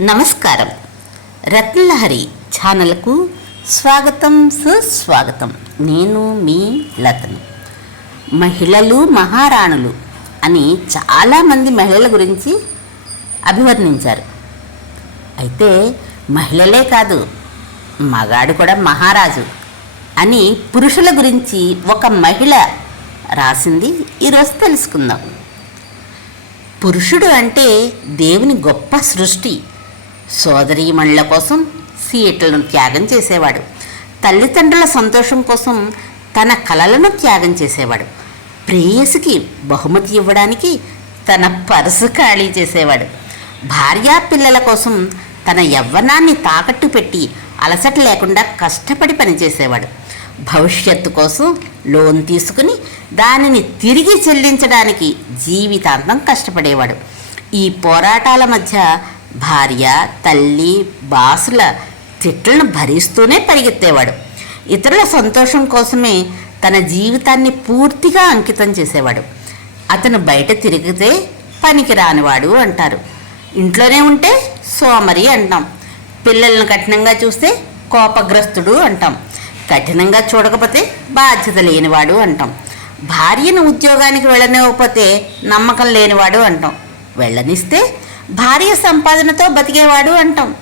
నమస్కారం. రత్నలహరి ఛానల్కు స్వాగతం సుస్వాగతం. నేను మీ లతను. మహిళలు మహారాణులు అని చాలామంది మహిళల గురించి అభివర్ణించారు. అయితే మహిళలే కాదు మగాడు కూడా మహారాజు అని పురుషుల గురించి ఒక మహిళ రాసింది ఈరోజు తెలుసుకుందాం. పురుషుడు అంటే దేవుని గొప్ప సృష్టి. సోదరీమణుల కోసం సీట్లను త్యాగం చేసేవాడు. తల్లిదండ్రుల సంతోషం కోసం తన కలలను త్యాగం చేసేవాడు. ప్రేయసికి బహుమతి ఇవ్వడానికి తన పర్సు ఖాళీ చేసేవాడు. భార్యా పిల్లల కోసం తన యవ్వనాన్ని తాకట్టు పెట్టి అలసట లేకుండా కష్టపడి పనిచేసేవాడు. భవిష్యత్తు కోసం లోన్ తీసుకుని దానిని తిరిగి చెల్లించడానికి జీవితాంతం కష్టపడేవాడు. ఈ పోరాటాల మధ్య భార్య తల్లి బాసుల తిట్లను భరిస్తూనే పరిగెత్తేవాడు. ఇతరుల సంతోషం కోసమే తన జీవితాన్ని పూర్తిగా అంకితం చేసేవాడు. అతను బయట తిరిగితే పనికి రానివాడు అంటారు. ఇంట్లోనే ఉంటే సోమరి అంటాం. పిల్లలను కఠినంగా చూస్తే కోపగ్రస్తుడు అంటాం. కఠినంగా చూడకపోతే బాధ్యత లేనివాడు అంటాం. భార్యను ఉద్యోగానికి వెళ్ళనివ్వకపోతే నమ్మకం లేనివాడు అంటాం. వెళ్ళనిస్తే భార్య సంపాదనతో బతికేవాడు అంటాం.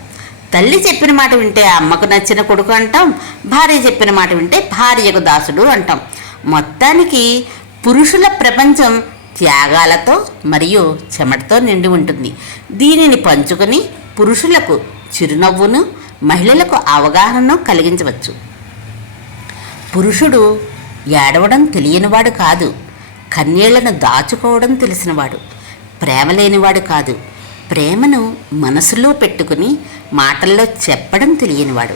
తల్లి చెప్పిన మాట వింటే అమ్మకు నచ్చిన కొడుకు అంటాం. భార్య చెప్పిన మాట వింటే భార్యకు దాసుడు అంటాం. మొత్తానికి పురుషుల ప్రపంచం త్యాగాలతో మరియు చెమటతో నిండి ఉంటుంది. దీనిని పంచుకొని పురుషులకు చిరునవ్వును మహిళలకు అవగాహనను కలిగించవచ్చు. పురుషుడు ఏడవడం తెలియనివాడు కాదు. కన్నీళ్ళను దాచుకోవడం తెలిసినవాడు. ప్రేమ లేనివాడు కాదు. ప్రేమను మనసులో పెట్టుకుని మాటల్లో చెప్పడం తెలియనివాడు.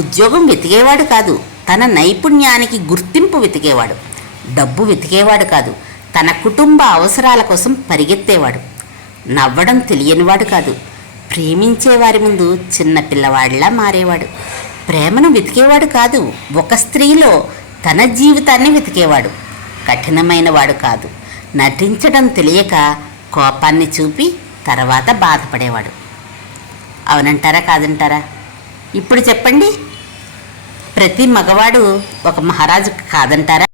ఉద్యోగం వెతికేవాడు కాదు. తన నైపుణ్యానికి గుర్తింపు వెతికేవాడు. డబ్బు వెతికేవాడు కాదు. తన కుటుంబ అవసరాల కోసం పరిగెత్తేవాడు. నవ్వడం తెలియనివాడు కాదు. ప్రేమించే వారి ముందు చిన్న పిల్లవాడిలా మారేవాడు. ప్రేమను వెతికేవాడు కాదు. ఒక స్త్రీలో తన జీవితాన్ని వెతికేవాడు. కఠినమైన వాడు కాదు. నటించడం తెలియక కోపాన్ని చూపి తర్వాత బాధపడేవాడు. అవునంటారా కాదంటారా? ఇప్పుడు చెప్పండి. ప్రతి మగవాడు ఒక మహారాజు కాదంటారా?